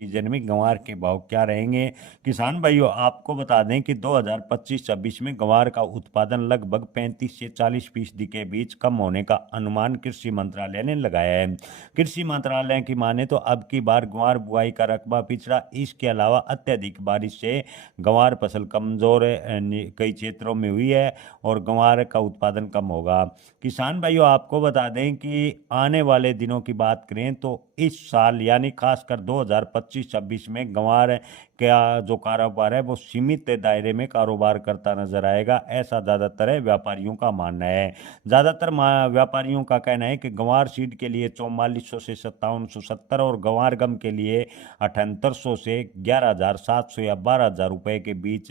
Season में गंवार के भाव क्या रहेंगे। किसान भाइयों, आपको बता दें कि 2025-26 में गंवार का उत्पादन लगभग 35 से 40% के बीच कम होने का अनुमान कृषि मंत्रालय ने लगाया है। कृषि मंत्रालय की माने तो अब की बार गंवार बुआई का रकबा पिछड़ा, इसके अलावा अत्यधिक बारिश से गंवार फसल कमजोर कई क्षेत्रों में हुई है और गंवार का उत्पादन कम होगा। किसान भाइयों, आपको बता दें कि आने वाले दिनों की बात करें तो इस साल यानी खासकर 2025-26 में गंवार का जो कारोबार है वो सीमित दायरे में कारोबार करता नजर आएगा, ऐसा ज़्यादातर व्यापारियों का मानना है। ज़्यादातर व्यापारियों का कहना है कि गंवार सीड के लिए 4400 से 5770 और गंवार गम के लिए 7800 से 11700 या 12000 रुपए के बीच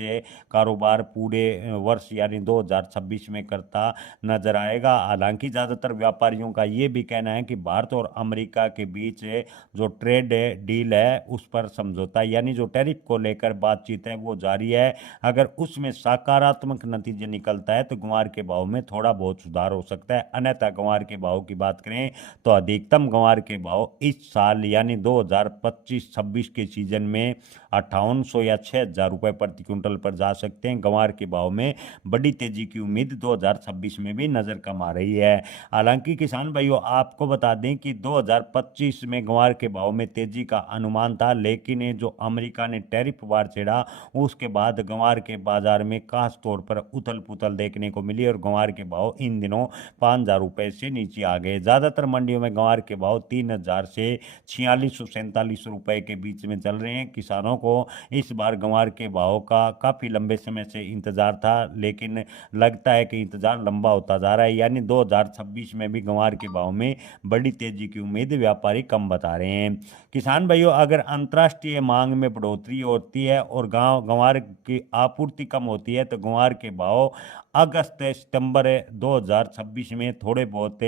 कारोबार पूरे वर्ष यानी 2026 में करता नजर आएगा। हालांकि ज़्यादातर व्यापारियों का ये भी कहना है कि भारत और अमेरिका के बीच जो ट्रेड डील है उस पर समझौता यानी जो टैरिफ को लेकर बातचीत है वो जारी है। अगर उसमें सकारात्मक नतीजे निकलता है तो ग्वार के भाव में थोड़ा बहुत सुधार हो सकता है, अन्यथा ग्वार के भाव की बात करें तो अधिकतम ग्वार के भाव इस साल यानी 2025-26 के सीजन में 5800 या 6000 रुपये प्रति क्विंटल पर जा सकते हैं। गंवार के भाव में बड़ी तेजी की उम्मीद 2026 में भी नजर कम आ रही है। हालांकि किसान भाइयों, आपको बता दें कि 2025 में गंवार के भाव में तेजी का अनुमान था, लेकिन ये जो अमेरिका ने टैरिफ वार छेड़ा उसके बाद गंवार के बाजार में खास तौर पर उथल पुथल देखने को मिली और गंवार के भाव इन दिनों 5000 रुपये से नीचे आ गए। ज़्यादातर मंडियों में गंवार के भाव 3000 से 4647 रुपये के बीच में चल रहे हैं। किसानों को इस बार गंवार के भाव का काफ़ी लंबे समय से इंतजार था, लेकिन लगता है कि इंतजार लंबा होता जा रहा है, यानी 2026 में भी गंवार के भाव में बड़ी तेजी की उम्मीद व्यापारी कम बता रहे हैं। किसान भाइयों, अगर अंतर्राष्ट्रीय मांग में बढ़ोतरी होती है और गंवार की आपूर्ति कम होती है तो गंवार के भाव अगस्त सितंबर 2026 में थोड़े बहुत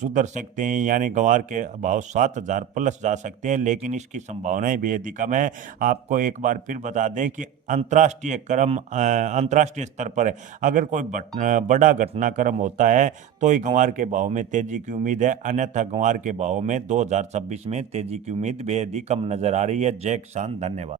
सुधर सकते हैं, यानी गंवार के भाव 7000 प्लस जा सकते हैं, लेकिन इसकी संभावनाएं बेहद ही कम है। आपको एक बार फिर बता दें कि अंतर्राष्ट्रीय स्तर पर अगर कोई बड़ा घटनाक्रम होता है तो ही गंवार के भाव में तेजी की उम्मीद है, अन्यथा गंवार के भाव में 2026 में तेजी की उम्मीद बेहद ही कम नजर आ रही है। जय किसान, धन्यवाद।